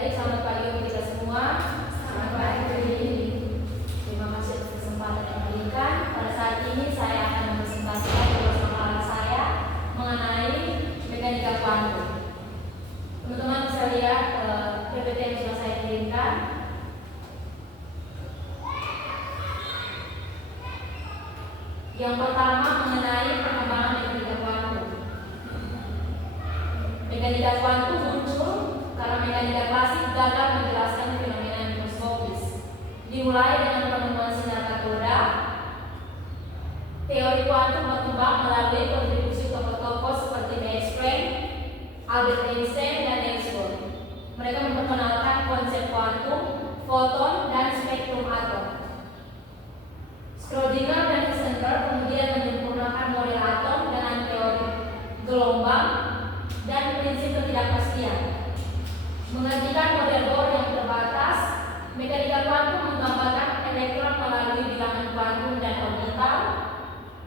Baik, selamat pagi untuk kita semua. Selamat pagi. Terima kasih atas kesempatan yang diberikan. Pada saat ini saya akan mempresentasikan beberapa hal saya mengenai mekanika kuantum. Teman-teman bisa lihat PPT yang sudah saya kirimkan. Yang pertama mengenai perkembangan mekanika kuantum. Mekanika kuantum muncul karena mekanika klasik gagal menjelaskan fenomena mikroskopis. Dimulai dengan penemuan sinar katoda, teori kuantum berkembang melalui kontribusi tokoh-tokoh seperti Max Planck, Albert Einstein, dan Niels Bohr. Mereka memperkenalkan konsep kuantum, foton, dan spektrum atom. Schrödinger dan Heisenberg kemudian menyempurnakan model atom dengan teori gelombang dan prinsip ketidakpastian. Menggantikan model Bohr yang terbatas, mekanika kuantum menggambarkan elektron melalui bilangan kuantum dan orbital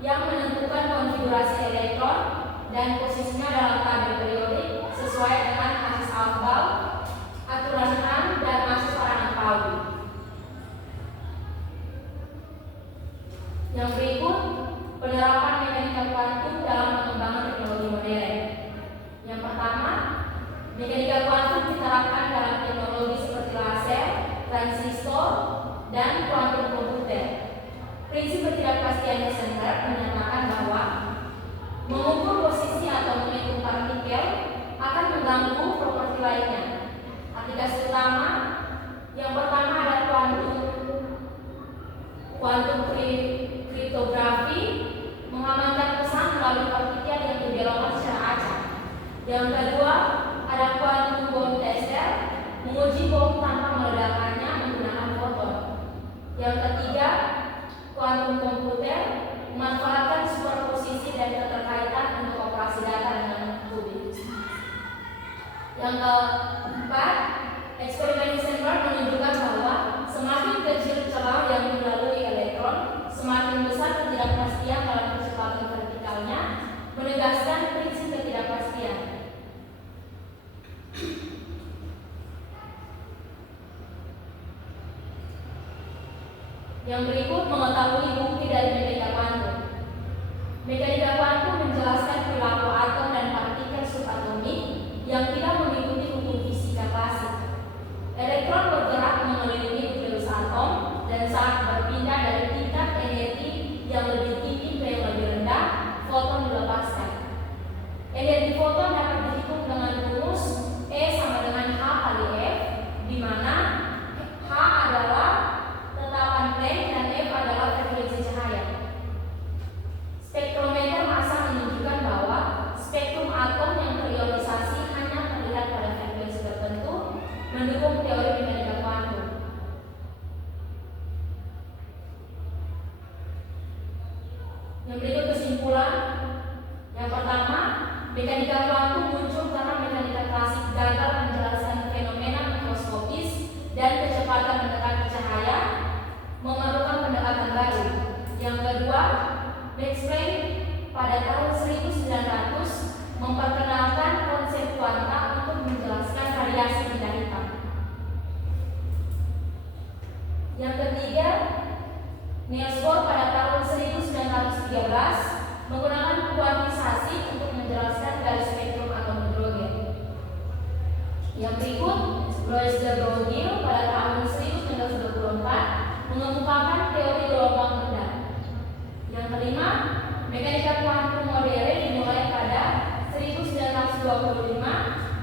yang menentukan konfigurasi elektron dan posisinya dalam tabel periodik sesuai dengan kasus Aufbau, aturan Hahn, dan kasus Aranha Pauli. Yang berikut, penerapan mekanika kuantum dalam pengembangan teknologi modern. Yang pertama, mekanika kuantum diterapkan dalam teknologi seperti laser, transistor, dan kuantum komputer. Prinsip ketidakpastian Heisenberg menyatakan bahwa mengukur posisi atau momentum partikel akan mengganggu properti lainnya. Aplikasi utama yang pertama ada kuantum kriptografi, mengamankan pesan melalui partikel yang dibelokkan secara acak. Yang kedua ada quantum bomb tester, menguji bom tanpa meledakannya menggunakan foton. Yang ketiga, kuantum komputer, memanfaatkan superposisi dan keterkaitan untuk operasi data dengan qubit. Yang keempat, eksperimen Heisenberg menunjukkan bahwa semakin kecil celah yang dilalui elektron, semakin besar ketidakpastian dalam kecepatan vertikalnya, menegaskan prinsip ketidakpastian. Yang berikut mengetahui bukti dari mekanika kuantum. Mekanika kuantum menjelaskan perilaku atom dan partikel subatomik yang tidak mengikuti hukum fisika klasik. Elektron bergerak mengelilingi nukleus atom dan saat berpindah dari tingkat energi yang lebih tinggi ke yang lebih rendah, foton dilepaskan. Energi foton dapat dihitung dengan rumus E sama dengan H kali F, di mana H adalah tetapan Planck dan F adalah frekuensi cahaya. Spektrometer massa menunjukkan bahwa spektrum atom yang terionisasi hanya terlihat pada frekuensi tertentu, mendukung teori mekanika kuantum. Yang berikut kesimpulan. Yang pertama, mekanika kuantum muncul karena mekanika klasik gagal menjelaskan fenomena mikroskopis dan kecepatan mendekati cahaya, memerlukan pendekatan baru. Yang kedua, Max Planck pada tahun 1900 memperkenalkan konsep kuanta untuk menjelaskan radiasi benda hitam. Yang ketiga, Niels Bohr pada tahun 1913 menggunakan kuantisasi untuk menjelaskan garis spektrum atom hidrogen. Yang berikut, Louis de Broglie pada tahun 1924 mengemukakan teori gelombang rendah. Yang kelima, mekanika kuantum modern dimulai pada 1925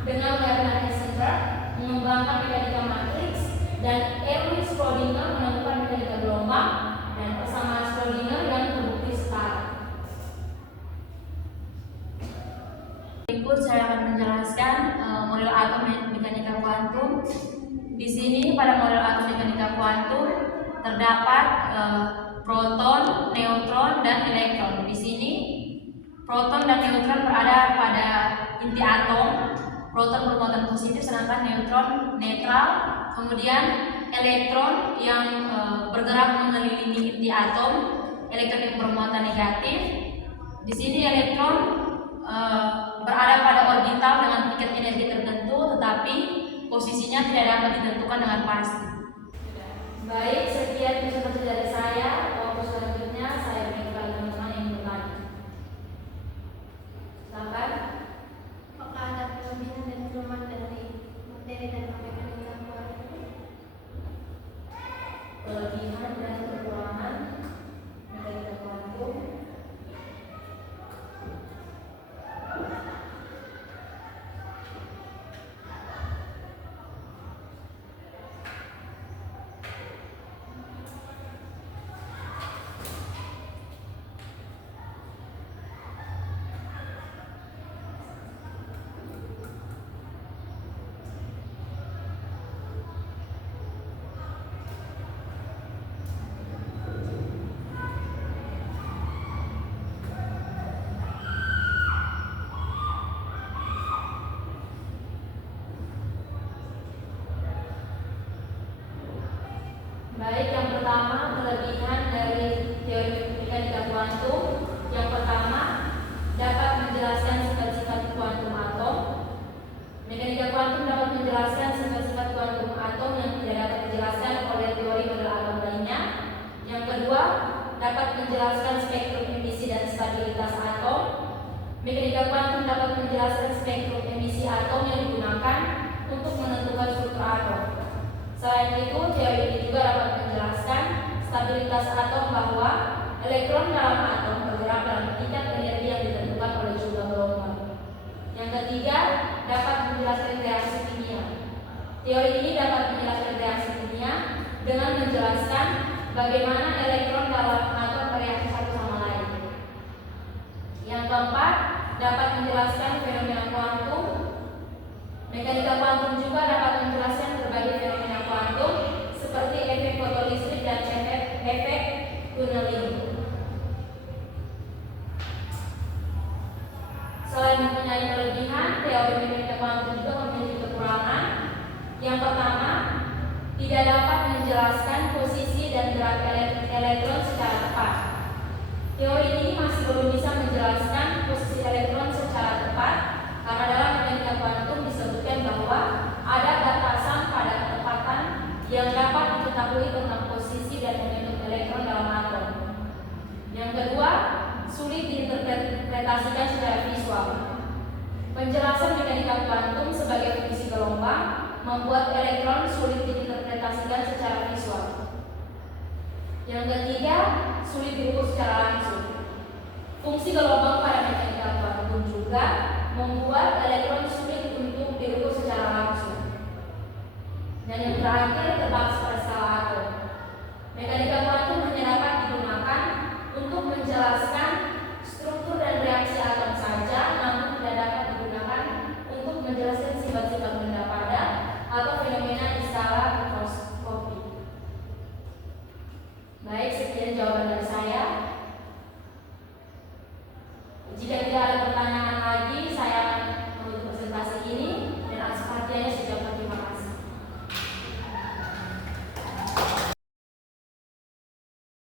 dengan Werner Heisenberg mengembangkan mekanika matriks dan Erwin Schrödinger menemukan mekanika gelombang dan persamaan Schrödinger yang terbukti setara. Berikut saya akan menjelaskan model atom mekanika kuantum. Di sini pada model atom mekanika kuantum terdapat proton, neutron, dan elektron. Di sini proton dan neutron berada pada inti atom. Proton bermuatan positif sedangkan neutron netral. Kemudian elektron yang bergerak mengelilingi inti atom, elektron yang bermuatan negatif. Di sini elektron berada pada orbital dengan tingkat energi tertentu, tetapi posisinya tidak dapat ditentukan dengan pasti. Baik, sekian presentasi dari saya. Waktu selanjutnya saya berikan kepada teman-teman yang bertanya. Silakan. Apakah ada kelebihan dan kelemahan dari materi dan mekanika kuantum? Kelebihan dan kekurangan mekanika kuantum. Baik, yang pertama kelebihan dari teori mekanika kuantum. Yang pertama, dapat menjelaskan sifat-sifat kuantum atom. Mekanika kuantum dapat menjelaskan sifat-sifat kuantum atom yang tidak dapat dijelaskan oleh teori model atom lainnya. Yang kedua, dapat menjelaskan spektrum emisi dan stabilitas atom. Mekanika kuantum dapat menjelaskan spektrum emisi atom yang digunakan untuk menentukan struktur atom. Selain itu, teori ini juga dapat menjelaskan stabilitas atom, bahwa elektron dalam atom bergerak dalam tingkat energi yang ditentukan oleh jumlah gelombang. Yang ketiga, dapat menjelaskan reaksi kimia. Teori ini dapat menjelaskan reaksi kimia dengan menjelaskan bagaimana elektron dalam atom bereaksi satu sama lain. Yang keempat, dapat menjelaskan fenomena kuantum. Mekanika kuantum juga dapat menjelaskan berbagai fenomena kuantum seperti efek fotolistrik dan efek tunneling. Selain mempunyai kelebihan, teori mekanika kuantum juga memiliki kekurangan. Yang pertama, tidak dapat menjelaskan posisi dan gerak elektron secara tepat. Teori ini masih belum bisa menjelaskan posisi elektron secara tepat, karena dalam mekanika kuantum disebutkan bahwa ada batasan pada ketepatan yang dapat diketahui tentang posisi dan momentum elektron dalam atom. Yang kedua, sulit diinterpretasikan secara visual. Penjelasan mekanika kuantum sebagai fungsi gelombang membuat elektron sulit diinterpretasikan secara visual. Yang ketiga, sulit diukur secara langsung. Fungsi gelombang pada mekanika kuantum juga membuat elektron sulit untuk diukur secara langsung. Dan yang terakhir,